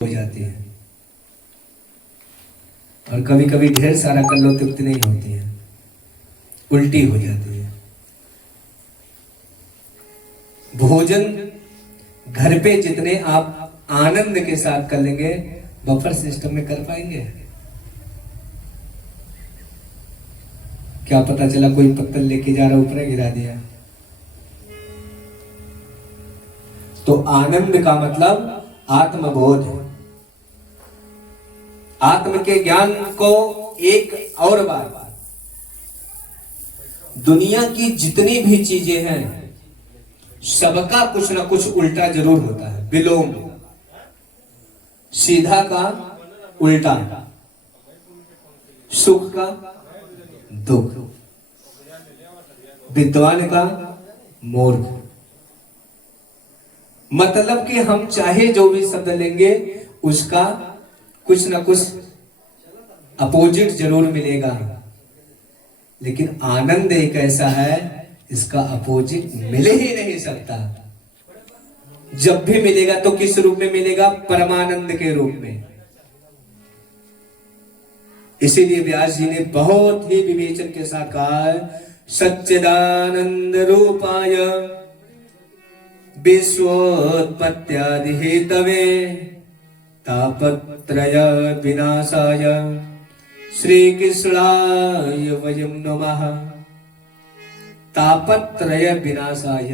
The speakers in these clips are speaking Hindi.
हो जाती है और कभी कभी ढेर सारा कर लो तृप्ति नहीं होती है, उल्टी हो जाती है। भोजन घर पे जितने आप आनंद के साथ कर लेंगे, बफर सिस्टम में कर पाएंगे? क्या पता चला कोई पत्थर लेके जा रहा ऊपर गिरा दिया। तो आनंद का मतलब आत्मबोध, आत्म के ज्ञान को एक और बार दुनिया की जितनी भी चीजें हैं सबका कुछ ना कुछ उल्टा जरूर होता है। विलोम, सीधा का उल्टा, सुख का दुख, विद्वान का मूर्ख। मतलब कि हम चाहे जो भी शब्द लेंगे उसका कुछ ना कुछ अपोजिट जरूर मिलेगा। लेकिन आनंद एक ऐसा है, इसका अपोजिट मिल ही नहीं सकता। जब भी मिलेगा तो किस रूप में मिलेगा? परमानंद के रूप में। इसीलिए व्यास जी ने बहुत ही विवेचन के साथ कहा है, सच्चिदानंद रूपाय विश्वोत्पत्त्यादि हेतवे तापत्रय विनाशाय श्री कृष्णाय वयं नमः। तापत्रय विनाशाय,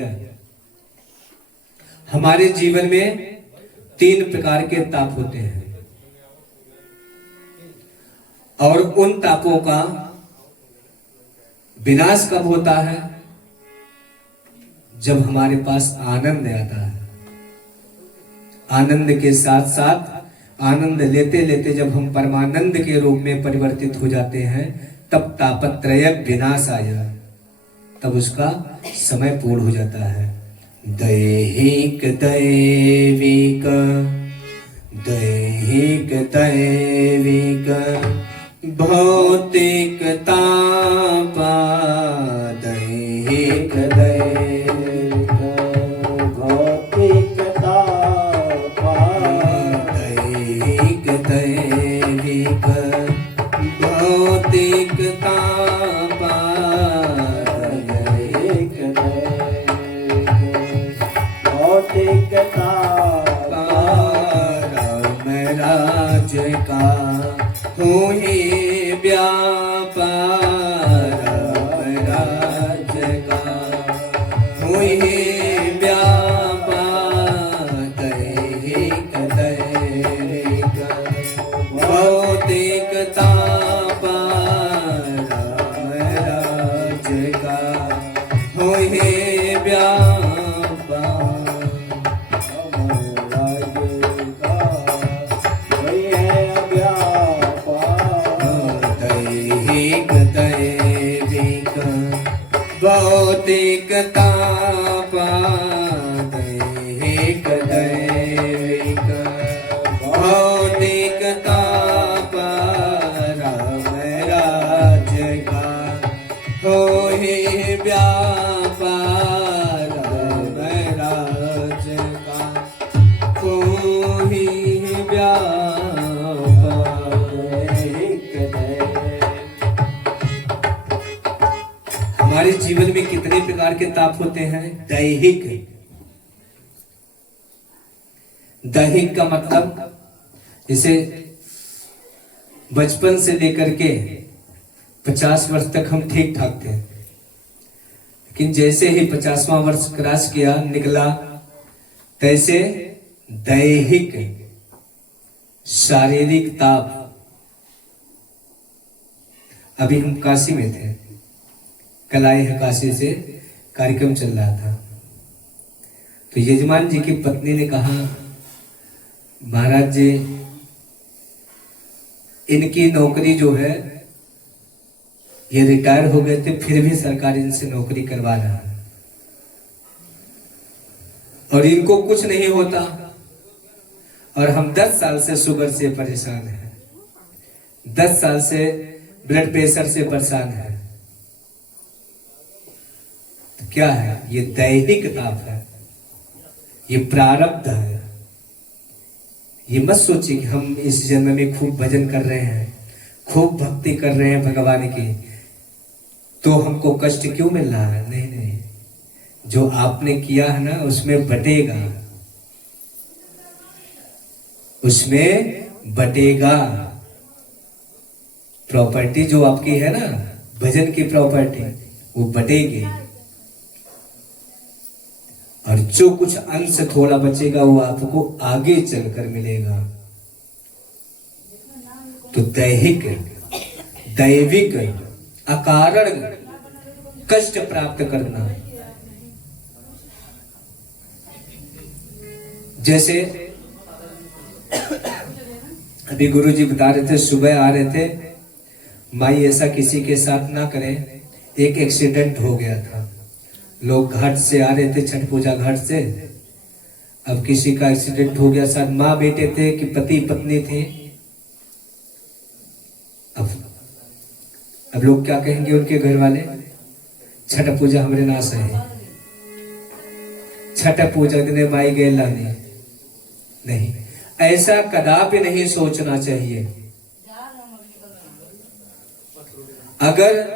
हमारे जीवन में 3 प्रकार के ताप होते हैं और उन तापों का विनाश कब होता है? जब हमारे पास आनंद आता है। आनंद के साथ साथ आनंद लेते लेते जब हम परमानंद के रूप में परिवर्तित हो जाते हैं, तब तापत्रय विनाश आया, तब उसका समय पूर्ण हो जाता है। दैहिक दैविक, दैहिक दैविक भौतिक तापा, दैहिक दैविक भौतिक तापा, दैहिक दैविक भौतिक तापा, दैहिक दैविक भौतिक तापा, राम राज का हो ही व्यापार, राज का हो ही व्यापार, दैहिक दैविक भौतिक तापा, राम राज का हो ही व्यापार, भौतिक तापा, दैहिक दैविक भौतिक तापा, राम राज का हो ही व्यापार, राम राज का हो ही व्यापार, दैहिक दैविक। हमारे जीवन में कितने प्रकार के ताप होते हैं? दैहिक। दैहिक का मतलब जैसे बचपन से लेकर के 50 वर्ष तक हम ठीक ठाक थे, लेकिन जैसे ही 50वां वर्ष क्रॉस किया निकला, तैसे दैहिक शारीरिक ताप। अभी हम काशी में थे, कल आए हैं काशी से, कार्यक्रम चल रहा था, तो यजमान जी की पत्नी ने कहा, महाराज जी इनकी नौकरी जो है, ये रिटायर हो गए थे, फिर भी सरकार इनसे नौकरी करवा रहा है और इनको कुछ नहीं होता, और हम 10 साल से शुगर से परेशान हैं, 10 साल से ब्लड प्रेशर से परेशान हैं। क्या है? ये दैहिक ताप है, ये प्रारब्ध है, ये मत सोचिए कि हम इस जन्म में खूब भजन कर रहे हैं, खूब भक्ति कर रहे हैं भगवान की, तो हमको कष्ट क्यों मिल रहा है। नहीं नहीं, जो आपने किया है ना उसमें बटेगा, उसमें बटेगा। प्रॉपर्टी जो आपकी है ना, भजन की प्रॉपर्टी, वो बटेगी। और जो कुछ अंश थोड़ा बचेगा वो आपको आगे चलकर मिलेगा। तो दैविक अकारण कष्ट प्राप्त करना, जैसे अभी गुरुजी बता रहे थे, सुबह आ रहे थे, माई ऐसा किसी के साथ ना करें। एक एक्सीडेंट हो गया था, लोग घाट से आ रहे थे, छठ पूजा घाट से। अब किसी का एक्सीडेंट हो गया, शायद माँ बेटे थे कि पति पत्नी थे। अब लोग क्या कहेंगे उनके घर वाले, छठ पूजा हमरे नाश है, छठ पूजा दिन माई गए लाने। नहीं, ऐसा कदापि नहीं सोचना चाहिए। अगर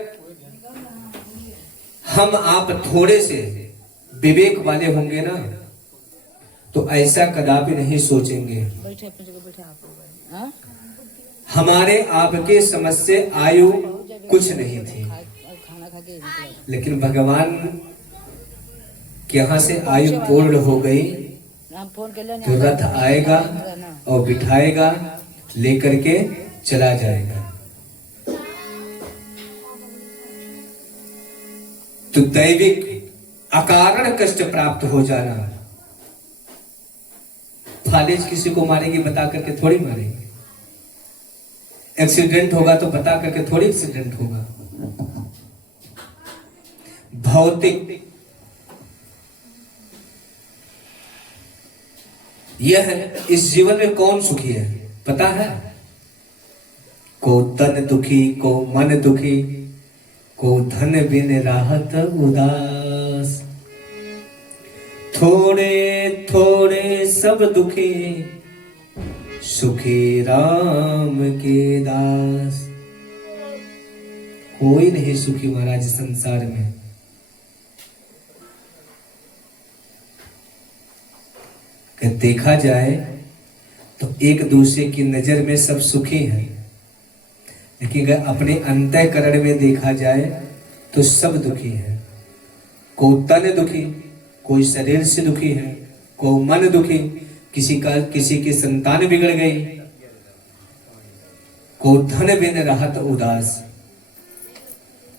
हम आप थोड़े से विवेक वाले होंगे ना, तो ऐसा कदापि नहीं सोचेंगे। हमारे आपके समझ से आयु कुछ नहीं थी, लेकिन भगवान के यहां से आयु पूर्ण हो गई, तो रथ आएगा और बिठाएगा, लेकर के चला जाएगा। तो दैविक अकारण कष्ट प्राप्त हो जाना, फालिज किसी को मारेगी बता करके थोड़ी मारेगी। एक्सीडेंट होगा तो बता करके थोड़ी एक्सीडेंट होगा। भौतिक यह इस जीवन में कौन सुखी है पता है? को तन दुखी, को मन दुखी, को धन बिन राहत उदास। थोड़े थोड़े सब दुखी, सुखी राम के दास। कोई नहीं सुखी महाराज संसार में। अगर देखा जाए तो एक दूसरे की नजर में सब सुखी हैं, लेकिन अगर अपने अंतःकरण में देखा जाए तो सब दुखी है। कोई तन दुखी, कोई शरीर से दुखी है, कोई मन दुखी, किसी की संतान बिगड़ गई, को धन बिन राहत उदास।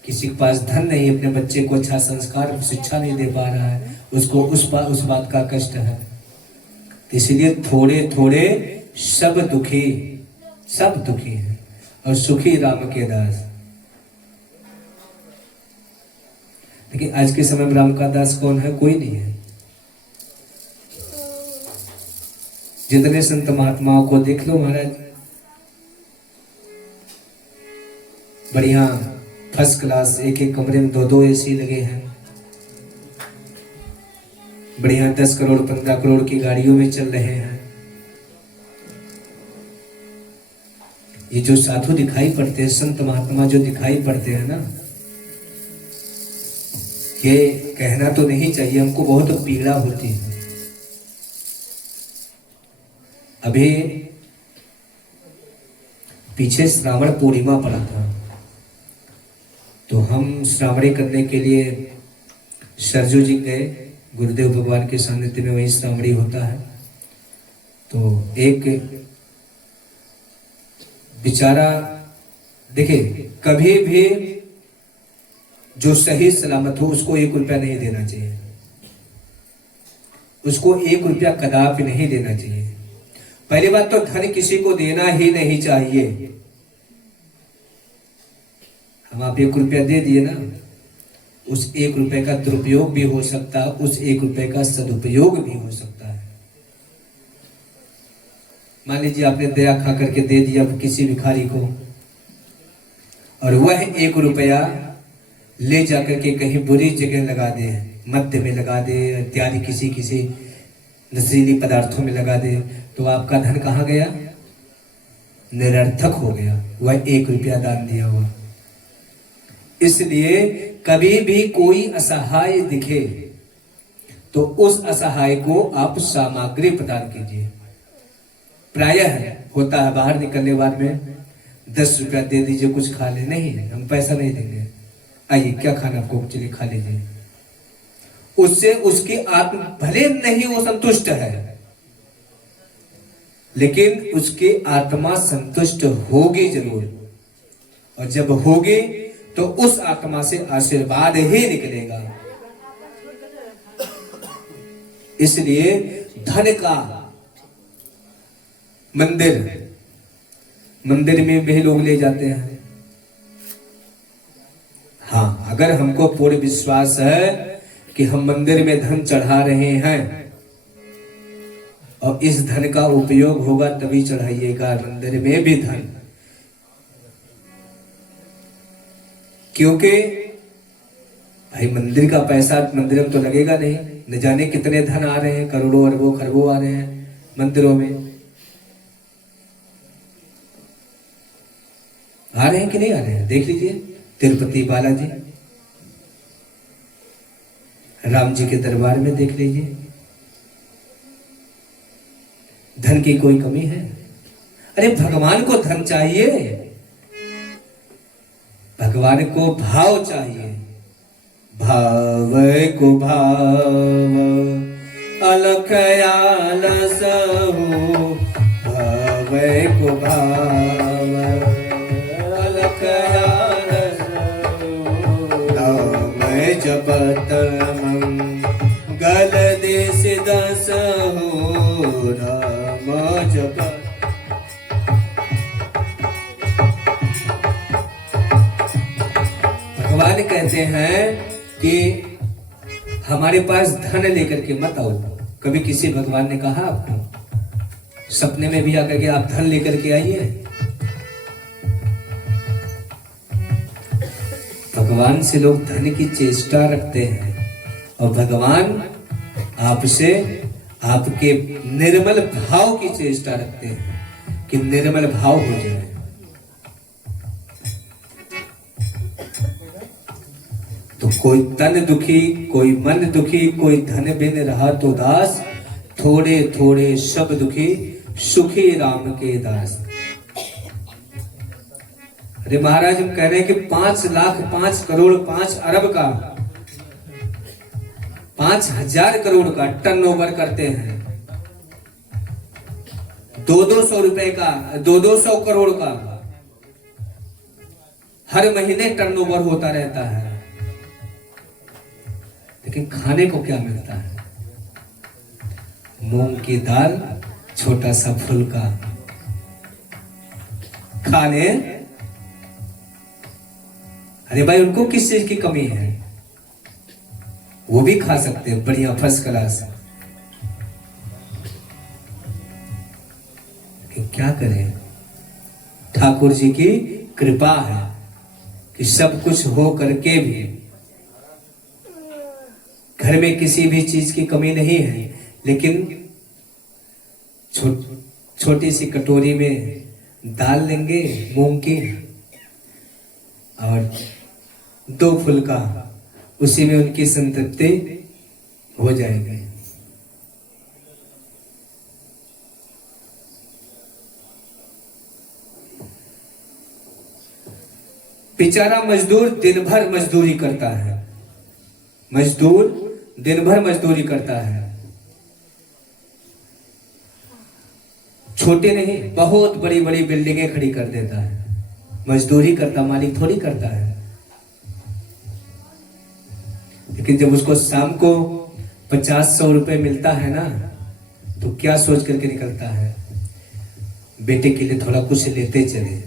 किसी के पास धन नहीं, अपने बच्चे को अच्छा संस्कार शिक्षा नहीं दे पा रहा है, उसको उस बात का कष्ट है। इसलिए थोड़े थोड़े सब दुखी, सब दुखी है, और सुखी राम के दास। लेकिन आज के समय में राम का दास कौन है? कोई नहीं है। जितने संत महात्माओं को देख लो महाराज, बढ़िया फर्स्ट क्लास, एक एक कमरे में 2-2 एसी लगे हैं, बढ़िया 10 करोड़ 15 करोड़ की गाड़ियों में चल रहे हैं। ये जो साधु दिखाई पड़ते हैं, संत महात्मा जो दिखाई पड़ते हैं ना, ये कहना तो नहीं चाहिए, हमको बहुत पीड़ा होती है। अभी पीछे श्रावण पूर्णिमा पड़ा था, तो हम श्रावणी करने के लिए सरजू जी गए, गुरुदेव भगवान के सानिध्य में वही श्रावणी होता है। तो एक बेचारा, देखिए कभी भी जो सही सलामत हो उसको 1 रुपया नहीं देना चाहिए, उसको 1 रुपया कदापि नहीं देना चाहिए। पहली बात तो धन किसी को देना ही नहीं चाहिए। हम आप 1 रुपया दे दिए ना, उस 1 रुपए का दुरुपयोग भी हो सकता है, उस 1 रुपए का सदुपयोग भी हो सकता है। मान लीजिए आपने दया खा करके दे दिया किसी भिखारी को, और वह 1 रुपया ले जाकर के कहीं बुरी जगह लगा दे, मध्य में लगा दे, इत्यादि किसी नशीली पदार्थों में लगा दे, तो आपका धन कहाँ गया? निरर्थक हो गया, वह 1 रुपया दान दिया हुआ। इसलिए कभी भी कोई असहाय दिखे तो उस असहाय को आप सामग्री प्रदान कीजिए। प्रायः होता है बाहर निकलने बाद में 10 रुपया दे दीजिए, कुछ खा ले। नहीं, हम पैसा नहीं देंगे, आइए क्या खाना आपको, चलिए खा लीजिए। उससे उसकी आत्मा भले नहीं वो संतुष्ट है, लेकिन उसकी आत्मा संतुष्ट होगी जरूर, और जब होगी तो उस आत्मा से आशीर्वाद ही निकलेगा। इसलिए धन का मंदिर में भी लोग ले जाते हैं। हाँ, अगर हमको पूर्ण विश्वास है कि हम मंदिर में धन चढ़ा रहे हैं और इस धन का उपयोग होगा तभी चढ़ाइएगा मंदिर में भी धन। क्योंकि भाई मंदिर का पैसा मंदिर में तो लगेगा नहीं, न जाने कितने धन आ रहे हैं, करोड़ों अरबों खरबों आ रहे हैं मंदिरों में। आ रहे हैं कि नहीं आ रहे हैं? देख लीजिए, तिरुपति बालाजी, राम जी के दरबार में देख लीजिए, धन की कोई कमी है? अरे भगवान को धन चाहिए, भगवान को भाव चाहिए। भाव को भाव अलख आलसहु, भाव को भाव अलख आलसहु, नाम जपत मंगल देश दसहु, राम जपत। भगवान कहते हैं कि हमारे पास धन लेकर के मत आओ। कभी किसी भगवान ने कहा आपको सपने में भी आकर के आप धन लेकर के आइए? भगवान से लोग धन की चेष्टा रखते हैं, और भगवान आपसे आपके निर्मल भाव की चेष्टा रखते हैं कि निर्मल भाव हो जाए। तो कोई तन दुखी, कोई मन दुखी, कोई धन बिन रहा तो दास, थोड़े थोड़े सब दुखी, सुखी राम के दास। अरे महाराज, हम कह रहे हैं कि 5 लाख 5 करोड़ 5 अरब का 5,000 करोड़ का टर्नओवर करते हैं, 200 रुपए का 200 करोड़ का हर महीने टर्नओवर होता रहता है, लेकिन खाने को क्या मिलता है? मूंग की दाल, छोटा सा फुल्का खा ले। अरे भाई, उनको किस चीज की कमी है? वो भी खा सकते हैं बढ़िया फर्स्ट क्लास। लेकिन क्या करें, ठाकुर जी की कृपा है कि सब कुछ हो करके भी घर में किसी भी चीज की कमी नहीं है, लेकिन छोटी सी कटोरी में दाल लेंगे मूंग की और 2 फुल्का, उसी में उनकी संतृप्ति हो जाएगी। बेचारा मजदूर दिन भर मजदूरी करता है, मजदूर दिन भर मजदूरी करता है, छोटे नहीं बहुत बड़ी बड़ी बिल्डिंगें खड़ी कर देता है, मजदूरी करता, मालिक थोड़ी करता है। लेकिन जब उसको शाम को 50-100 रुपए मिलता है ना, तो क्या सोच करके निकलता है? बेटे के लिए थोड़ा कुछ लेते चले,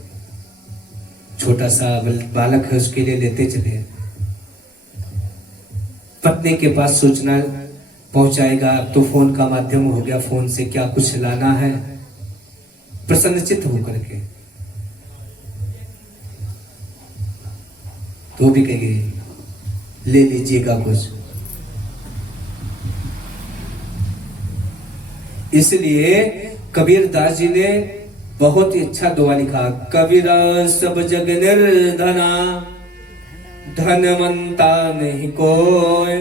छोटा सा बालक है उसके लिए लेते चले, पत्नी के पास सूचना पहुंचाएगा। अब तो फोन का माध्यम हो गया, फोन से क्या कुछ लाना है, प्रसन्नचित्त होकर के तो भी कहेगी ले लीजिएगा कुछ। इसलिए कबीर दास जी ने बहुत ही अच्छा दुआ लिखा, कबीरा सब जग निर्धना धनवंता नहीं कोई,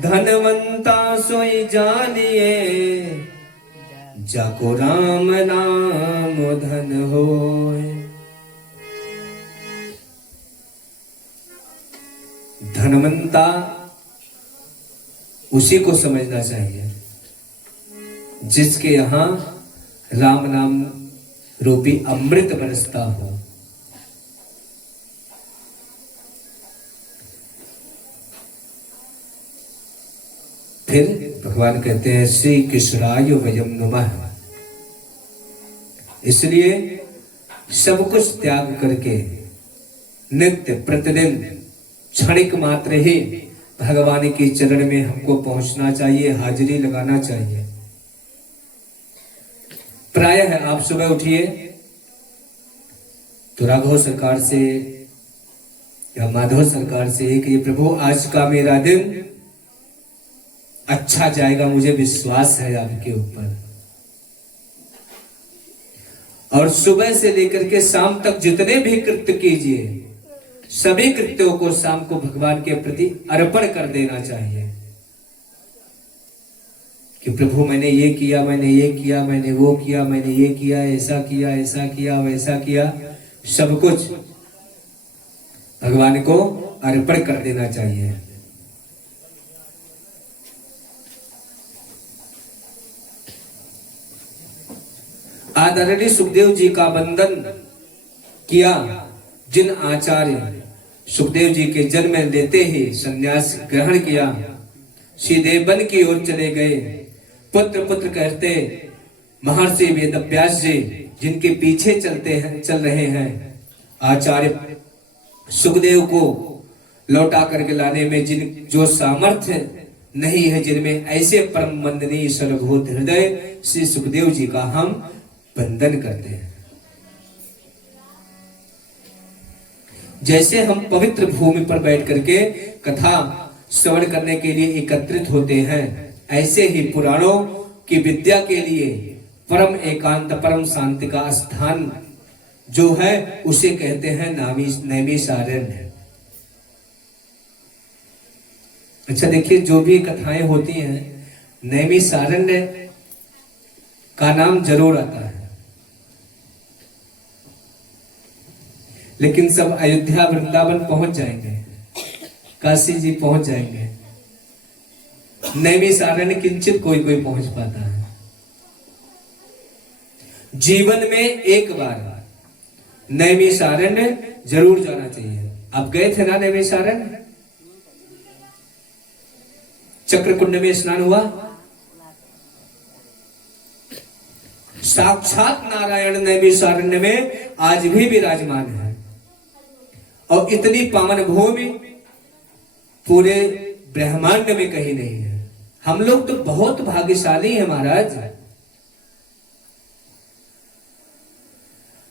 धनवंता सोई जानिए जाको राम नाम धन होए। धनवंता उसी को समझना चाहिए जिसके यहां राम नाम रूपी अमृत बरसता हो। फिर भगवान कहते हैं श्री कृष्णाय वयम नमः। इसलिए सब कुछ त्याग करके नित्य प्रतिदिन क्षणिक मात्र ही भगवान के चरण में हमको पहुंचना चाहिए, हाजिरी लगाना चाहिए। प्रायः है आप सुबह उठिए तो राघव सरकार से या माधव सरकार से कि प्रभु आज का मेरा दिन अच्छा जाएगा, मुझे विश्वास है आपके ऊपर। और सुबह से लेकर के शाम तक जितने भी कृत्य कीजिए, सभी कृत्यों को शाम को भगवान के प्रति अर्पण कर देना चाहिए कि प्रभु मैंने ये किया, मैंने ये किया, मैंने वो किया, मैंने ये किया, ऐसा किया, ऐसा किया, वैसा किया। सब कुछ भगवान को अर्पण कर देना चाहिए। आदरणीय सुखदेव जी का वंदन किया। जिन आचार्य सुखदेव जी के जन्म लेते ही संन्यास ग्रहण किया, सीधे वन की ओर चले गए। पुत्र पुत्र कहते महर्षि वेदव्यास जी जिनके पीछे चल रहे हैं, आचार्य सुखदेव को लौटा करके लाने में जो सामर्थ्य नहीं है, जिनमें ऐसे परम वंदनीय सर्वभूत हृदय श्री सुखदेव जी का हम वंदन करते हैं। जैसे हम पवित्र भूमि पर बैठ करके कथा श्रवण करने के लिए एकत्रित होते हैं, ऐसे ही पुराणों की विद्या के लिए परम एकांत परम शांति का स्थान जो है उसे कहते हैं नैमिषारण्य। अच्छा देखिए, जो भी कथाएं होती हैं नैमिषारण्य का नाम जरूर आता है, लेकिन सब अयोध्या वृंदावन पहुंच जाएंगे, काशी जी पहुंच जाएंगे, नैमिषारण्य किंचित कोई कोई पहुंच पाता है। जीवन में एक बार नैमिषारण्य जरूर जाना चाहिए। आप गए थे ना नैमिषारण्य? चक्रकुंड में स्नान हुआ, साक्षात नारायण नैमिषारण्य में आज भी विराजमान है। और इतनी पावन भूमि पूरे ब्रह्मांड में कहीं नहीं है। हम लोग तो बहुत भाग्यशाली हैं महाराज।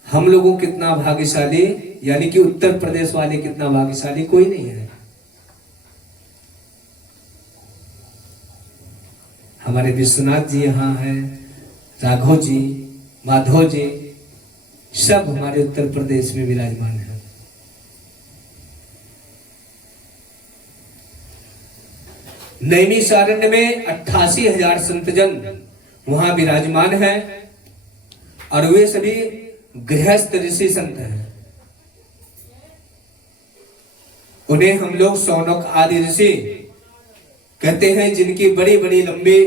हम लोगों कितना भाग्यशाली, यानी कि उत्तर प्रदेश वाले कितना भाग्यशाली, कोई नहीं है। हमारे विश्वनाथ जी यहाँ हैं, राघव जी, माधव जी, सब हमारे उत्तर प्रदेश में विराजमान है। नैमिषारण्य में 88,000 संतजन वहां विराजमान हैं और वे सभी गृहस्थ ऋषि संत हैं। उन्हें हम लोग सौनक आदि ऋषि कहते हैं, जिनकी बड़ी बड़ी लंबी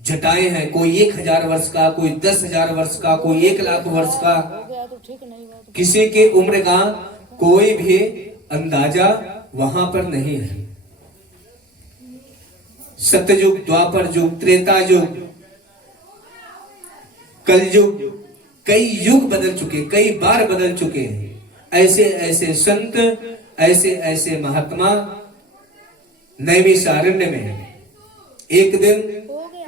जटाएं हैं। कोई 1000 वर्ष का, कोई 10,000 वर्ष का, कोई 1,00,000 वर्ष का। किसी की उम्र का कोई भी अंदाजा वहां पर नहीं है। सत्ययुग, द्वापर युग, त्रेता युग, कलयुग, कई युग बदल चुके, कई बार बदल चुके हैं। ऐसे ऐसे संत, ऐसे ऐसे महात्मा नैमिषारण्य में एक दिन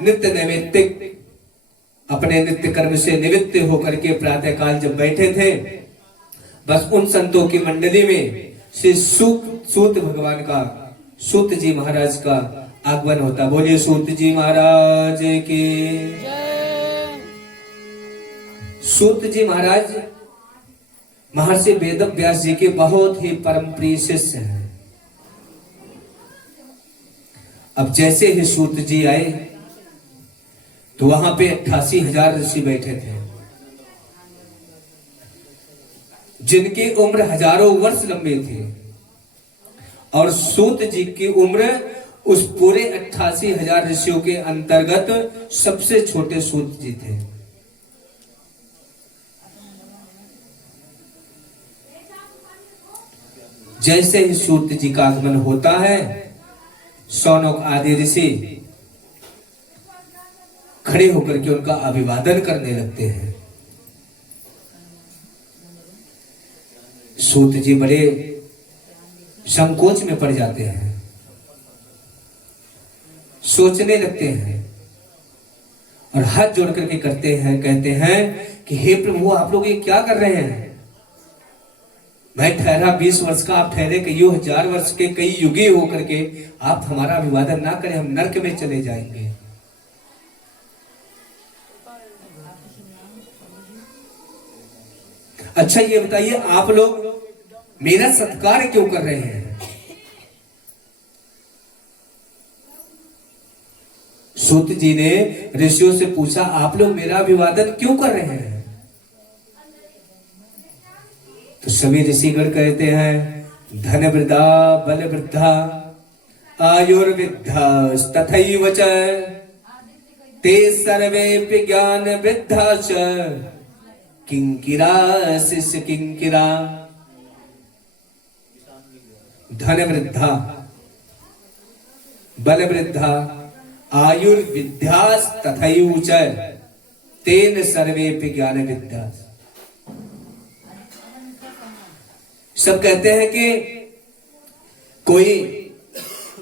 नित्य नैमित्तिक अपने नित्य कर्म से निवृत्त होकर के प्रातः काल जब बैठे थे, बस उन संतों की मंडली में श्री सूत भगवान का, सूत जी महाराज का आगमन होता। बोलिए सूत जी महाराज की। सूत जी महाराज महर्षि वेद व्यास जी के बहुत ही परम प्रिय शिष्य हैं। अब जैसे ही सूत जी आए तो वहां पे 88,000 ऋषि बैठे थे, जिनकी उम्र हजारों वर्ष लंबी थी, और सूत जी की उम्र उस पूरे 88,000 ऋषियों के अंतर्गत सबसे छोटे सूत जी थे। जैसे ही सूत जी का आगमन होता है, शौनक आदि ऋषि खड़े होकर के उनका अभिवादन करने लगते हैं। सूत जी बड़े संकोच में पड़ जाते हैं, सोचने लगते हैं और हाथ जोड़ करके करते हैं, कहते हैं कि हे प्रभु, आप लोग ये क्या कर रहे हैं? मैं ठहरा 20 वर्ष का, आप ठहरे कईयों हजार वर्ष के, कई युगी होकर के आप हमारा अभिवादन ना करें, हम नरक में चले जाएंगे। अच्छा ये बताइए, आप लोग मेरा सत्कार क्यों कर रहे हैं? सूत जी ने ऋषियों से पूछा, आप लोग मेरा अभिवादन क्यों कर रहे हैं? तो सभी ऋषिगण कहते हैं, धन वृद्धा बल वृद्धा आयुर्वृद्धा तथैव च ते सर्वे ज्ञान वृद्धा च किंकिरा शिष्य किंकिरा। धन वृद्धा बल वृद्धा आयुर्विद्या तथैव च तेन सर्वे ज्ञान विद्या। सब कहते हैं कि कोई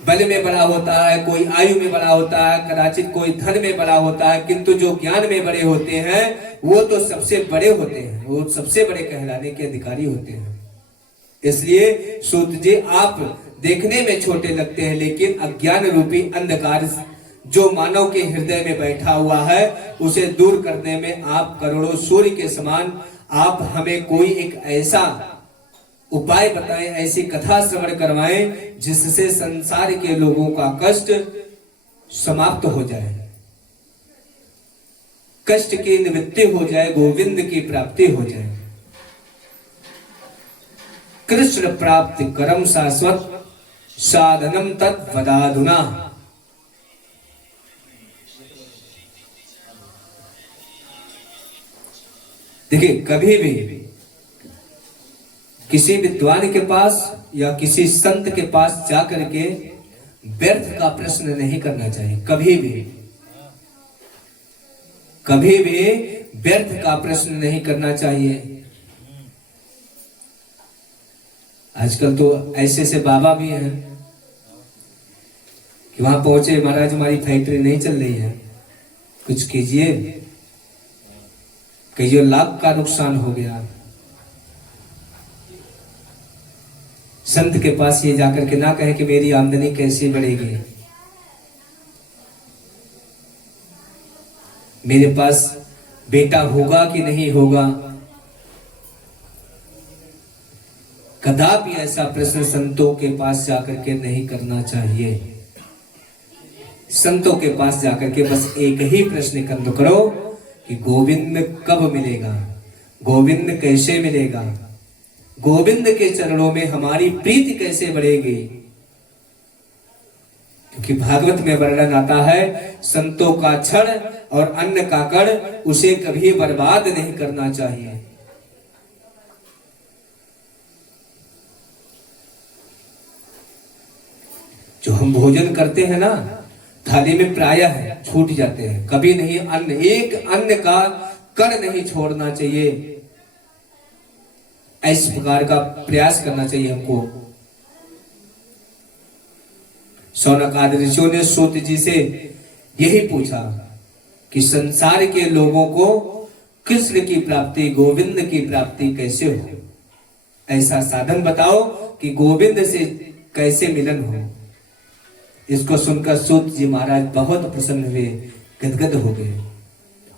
बल में बड़ा होता है, कोई आयु में बड़ा होता है, कदाचित कोई धन में बड़ा होता है, किंतु जो ज्ञान में बड़े होते हैं वो तो सबसे बड़े होते हैं, वो सबसे बड़े कहलाने के अधिकारी होते हैं। इसलिए सूत जी, आप देखने में छोटे लगते हैं, लेकिन अज्ञान रूपी अंधकार जो मानव के हृदय में बैठा हुआ है उसे दूर करने में आप करोड़ों सूर्य के समान। आप हमें कोई एक ऐसा उपाय बताएं, ऐसी कथा श्रवण करवाएं जिससे संसार के लोगों का कष्ट समाप्त हो जाए, कष्ट की निवृत्ति हो जाए, गोविंद की प्राप्ति हो जाए। कृष्ण प्राप्ति करम शाश्वत साधनम तत् वदाधुना। देखिए, कभी भी किसी विद्वान के पास या किसी संत के पास जाकर के व्यर्थ का प्रश्न नहीं करना चाहिए। कभी भी व्यर्थ का प्रश्न नहीं करना चाहिए। आजकल तो ऐसे से बाबा भी हैं कि वहां पहुंचे, महाराज हमारी फैक्ट्री नहीं चल रही है, कुछ कीजिए, कईयों लाख का नुकसान हो गया। संत के पास ये जाकर के ना कहे कि मेरी आमदनी कैसे बढ़ेगी, मेरे पास बेटा होगा कि नहीं होगा। कदापि ऐसा प्रश्न संतों के पास जाकर के नहीं करना चाहिए। संतों के पास जाकर के बस एक ही प्रश्न कंद करो कि गोविंद कब मिलेगा, गोविंद कैसे मिलेगा, गोविंद के चरणों में हमारी प्रीति कैसे बढ़ेगी। क्योंकि भागवत में वर्णन आता है, संतों का क्षण और अन्न का कण उसे कभी बर्बाद नहीं करना चाहिए। जो हम भोजन करते हैं ना, थाली में प्रायः छूट जाते हैं, कभी नहीं अन्न, एक अन्न का कण नहीं छोड़ना चाहिए। इस प्रकार का प्रयास करना चाहिए हमको। शौनक आदि ऋषियों ने सूत जी से यही पूछा कि संसार के लोगों को कृष्ण की प्राप्ति, गोविंद की प्राप्ति कैसे हो, ऐसा साधन बताओ कि गोविंद से कैसे मिलन हो। इसको सुनकर सूत जी महाराज बहुत प्रसन्न हुए, गदगद हो गए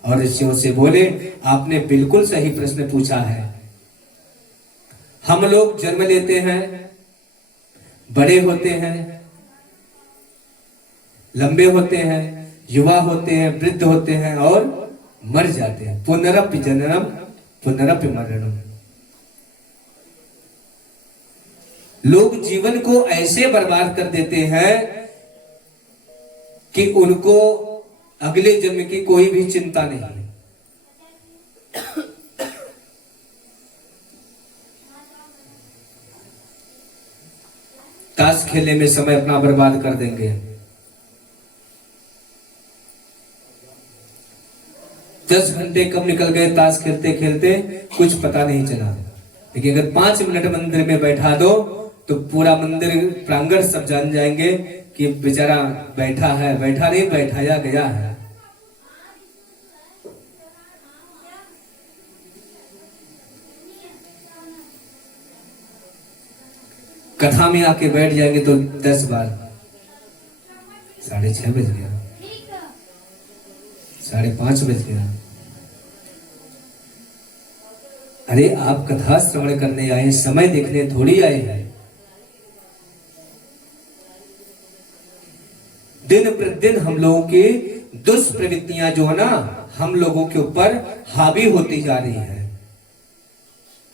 और ऋषियों से बोले, आपने बिल्कुल सही प्रश्न पूछा है। हम लोग जन्म लेते हैं, बड़े होते हैं, लंबे होते हैं, युवा होते हैं, वृद्ध होते हैं और मर जाते हैं। पुनरपि जननम पुनरपि मरणम। लोग जीवन को ऐसे बर्बाद कर देते हैं कि उनको अगले जन्म की कोई भी चिंता नहीं। ताश खेलने में समय अपना बर्बाद कर देंगे। 10 घंटे कब निकल गए ताश खेलते खेलते कुछ पता नहीं चला। लेकिन अगर 5 मिनट मंदिर में बैठा दो तो पूरा मंदिर प्रांगण सब जान जाएंगे कि बेचारा बैठा है, बैठा नहीं, बैठाया गया है। कथा में आके बैठ जाएंगे तो 10 बार 6:30 बज गया, 5:30 बज गया। अरे आप कथा श्रवण करने आए, समय देखने थोड़ी आए हैं। दिन प्रतिदिन हम लोगों की दुष्प्रवृत्तियां जो है ना, हम लोगों के ऊपर हावी होती जा रही है।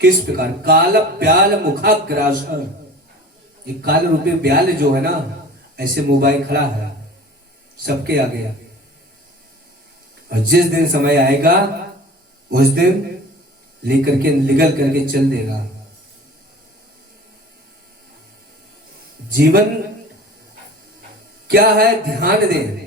किस प्रकार? काल ब्याल मुखाग्रास। ये काल रूपी ब्याल जो है ना, ऐसे मोबाइल खड़ा है सबके आगे, और जिस दिन समय आएगा उस दिन लेकर के निगल करके चल देगा। जीवन क्या है? ध्यान दें।